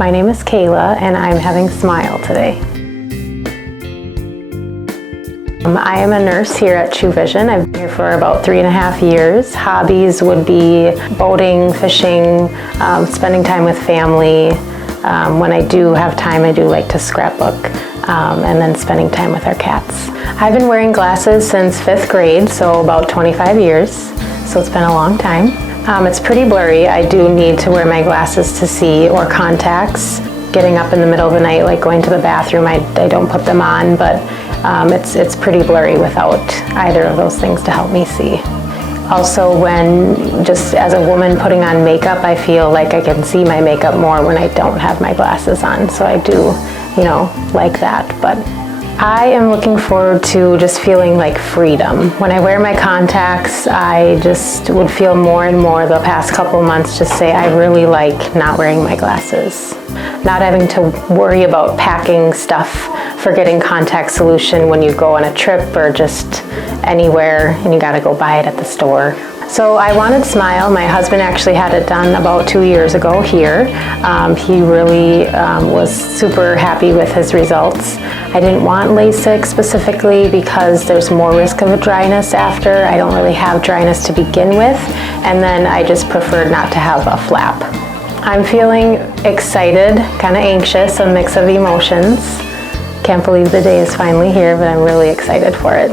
My name is Kayla and I'm having Smile today. I am a nurse here at Chu Vision. I've been here for about 3.5 years. Hobbies would be boating, fishing, spending time with family. When I do have time, I do like to scrapbook, and then spending time with our cats. I've been wearing glasses since 5th grade, so about 25 years, so it's been a long time. It's pretty blurry. I do need to wear my glasses to see, or contacts. Getting up in the middle of the night, like going to the bathroom, I don't put them on, but it's pretty blurry without either of those things to help me see. Also, when just as a woman putting on makeup, I feel like I can see my makeup more when I don't have my glasses on, so I do, like that. But I am looking forward to just feeling like freedom. When I wear my contacts, I just would feel more and more the past couple months just say I really like not wearing my glasses. Not having to worry about packing stuff for getting contact solution when you go on a trip or just anywhere and you gotta go buy it at the store. So I wanted Smile. My husband actually had it done about 2 years ago here. He really was super happy with his results. I didn't want LASIK specifically because there's more risk of a dryness after. I don't really have dryness to begin with, and then I just preferred not to have a flap. I'm feeling excited, kind of anxious, a mix of emotions. Can't believe the day is finally here, but I'm really excited for it.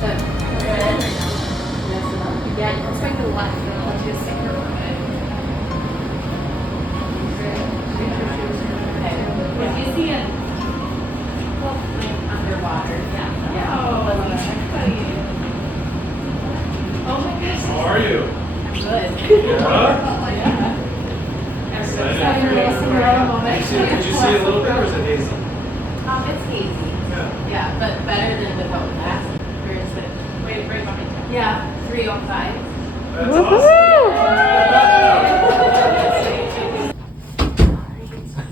Yeah, let's make the left. Let's just stick her with it. If you see it underwater, yeah. Oh, oh my goodness. How are you? I'm good. Yeah? Did you see a little bit or is it hazy? It's hazy. Yeah, but better than without glasses. Where is it? Wait, right behind you. Yeah, 305. That's awesome.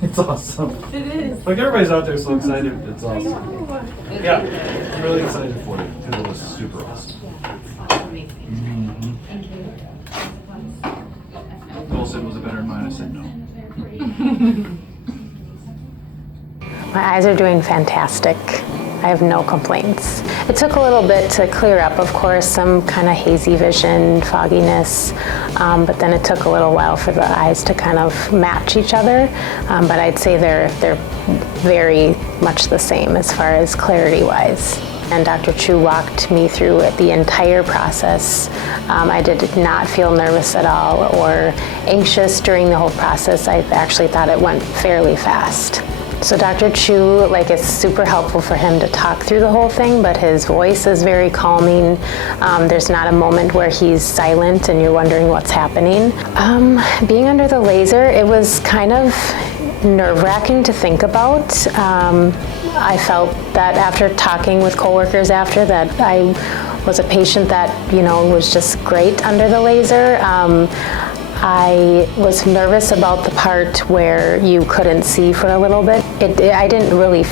It's awesome. It is. Like everybody's out there so excited. It's awesome. Yeah, I'm really excited for you because it was super awesome. Amazing. Cole said, was it better than mine? I said no. My eyes are doing fantastic. I have no complaints. It took a little bit to clear up, of course, some kind of hazy vision, fogginess, but then it took a little while for the eyes to kind of match each other. But I'd say they're very much the same as far as clarity-wise. And Dr. Chu walked me through it, the entire process. I did not feel nervous at all or anxious during the whole process. I actually thought it went fairly fast. So Dr. Chu, it's super helpful for him to talk through the whole thing, but his voice is very calming. There's not a moment where he's silent and you're wondering what's happening. Being under the laser, it was kind of nerve-wracking to think about. I felt that after talking with coworkers after that I was a patient that, was just great under the laser. I was nervous about the part where you couldn't see for a little bit. I didn't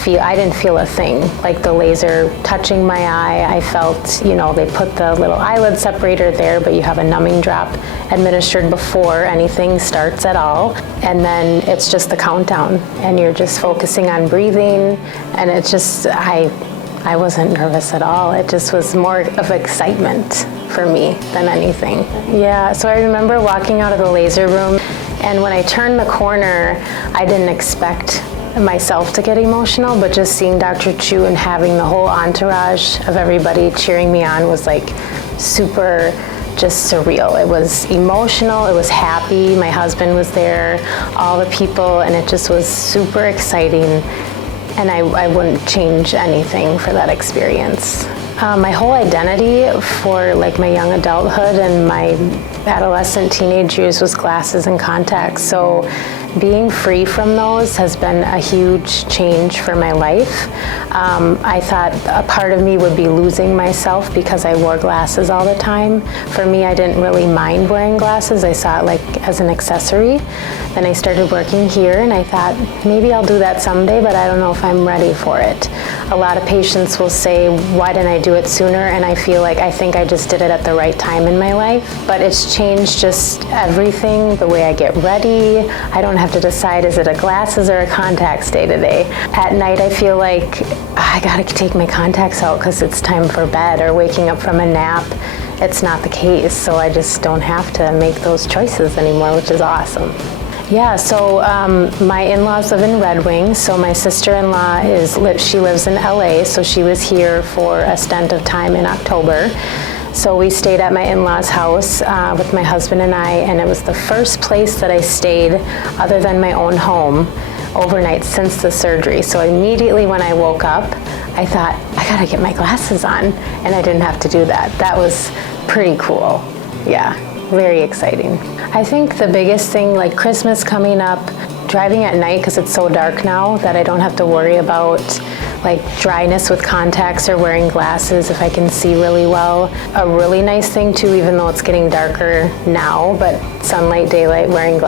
feel a thing, like the laser touching my eye. I felt, they put the little eyelid separator there, but you have a numbing drop administered before anything starts at all. And then it's just the countdown, and you're just focusing on breathing, and it's just, I wasn't nervous at all. It just was more of excitement for me than anything. Yeah, so I remember walking out of the laser room, and when I turned the corner, I didn't expect myself to get emotional, but just seeing Dr. Chu and having the whole entourage of everybody cheering me on was super just surreal. It was emotional, it was happy, my husband was there, all the people, and it just was super exciting. And I wouldn't change anything for that experience. My whole identity for my young adulthood and my adolescent teenage years was glasses and contacts. So being free from those has been a huge change for my life. I thought a part of me would be losing myself because I wore glasses all the time. For me, I didn't really mind wearing glasses. I saw it as an accessory. Then I started working here and I thought maybe I'll do that someday, but I don't know if I'm ready for it. A lot of patients will say, why didn't I do it sooner? And I feel I think I just did it at the right time in my life. But it's changed just everything, the way I get ready. I don't have to decide, is it a glasses or a contacts day today? At night I feel I gotta take my contacts out because it's time for bed, or waking up from a nap. It's not the case, so I just don't have to make those choices anymore, which is awesome. Yeah, so my in-laws live in Red Wing, so my sister-in-law she lives in LA, so she was here for a stint of time in October. So we stayed at my in-laws' house with my husband and I, and it was the first place that I stayed other than my own home overnight since the surgery. So immediately when I woke up, I thought, I gotta get my glasses on, and I didn't have to do that. That was pretty cool. Yeah, very exciting. I think the biggest thing, Christmas coming up, driving at night because it's so dark now that I don't have to worry about dryness with contacts or wearing glasses if I can see really well. A really nice thing too, even though it's getting darker now, but sunlight, daylight, wearing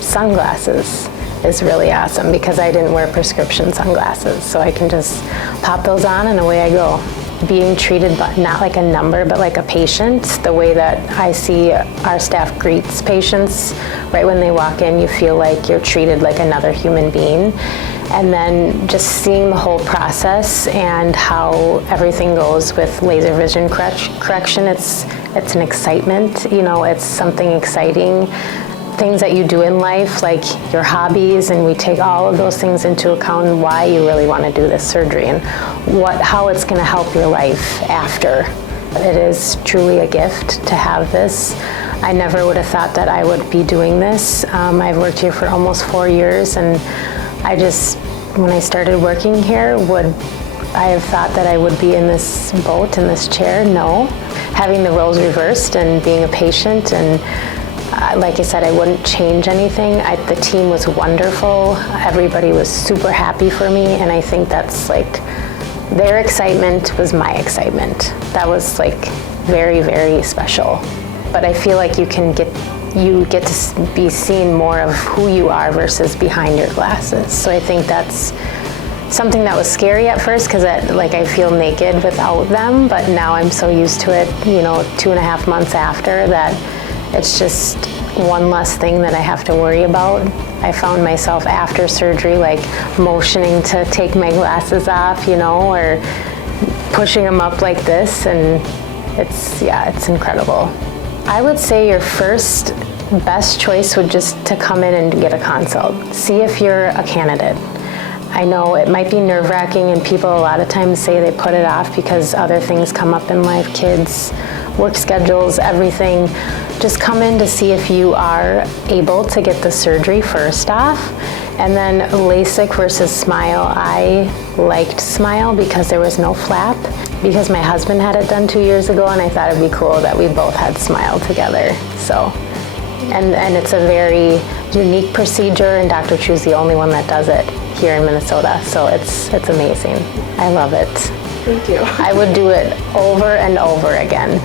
sunglasses is really awesome because I didn't wear prescription sunglasses, so I can just pop those on and away I go. Being treated not like a number, but like a patient, the way that I see our staff greets patients right when they walk in, you feel like you're treated like another human being. And then just seeing the whole process and how everything goes with laser vision correction, it's an excitement, it's something exciting. things that you do in life, like your hobbies, and we take all of those things into account and why you really want to do this surgery and how it's going to help your life after. It is truly a gift to have this. I never would have thought that I would be doing this. I've worked here for almost 4 years, and when I started working here, would I have thought that I would be in this boat, in this chair? No. Having the roles reversed and being a patient, and like I said, I wouldn't change anything. The team was wonderful. Everybody was super happy for me, and I think that's like, their excitement was my excitement. That was like very, very special. But I feel like you get to be seen more of who you are versus behind your glasses. So I think that's something that was scary at first, because I feel naked without them, but now I'm so used to it, 2.5 months after, that it's just one less thing that I have to worry about. I found myself after surgery like motioning to take my glasses off, or pushing them up like this, and it's incredible. I would say your first best choice would just to come in and get a consult. See if you're a candidate. I know it might be nerve-wracking, and people a lot of times say they put it off because other things come up in life, kids, work schedules, everything. Just come in to see if you are able to get the surgery first off. And then LASIK versus Smile. I liked Smile because there was no flap, because my husband had it done 2 years ago, and I thought it'd be cool that we both had Smile together. So, and it's a very unique procedure, and Dr. Chu's the only one that does it here in Minnesota, so it's amazing. I love it. Thank you. I would do it over and over again.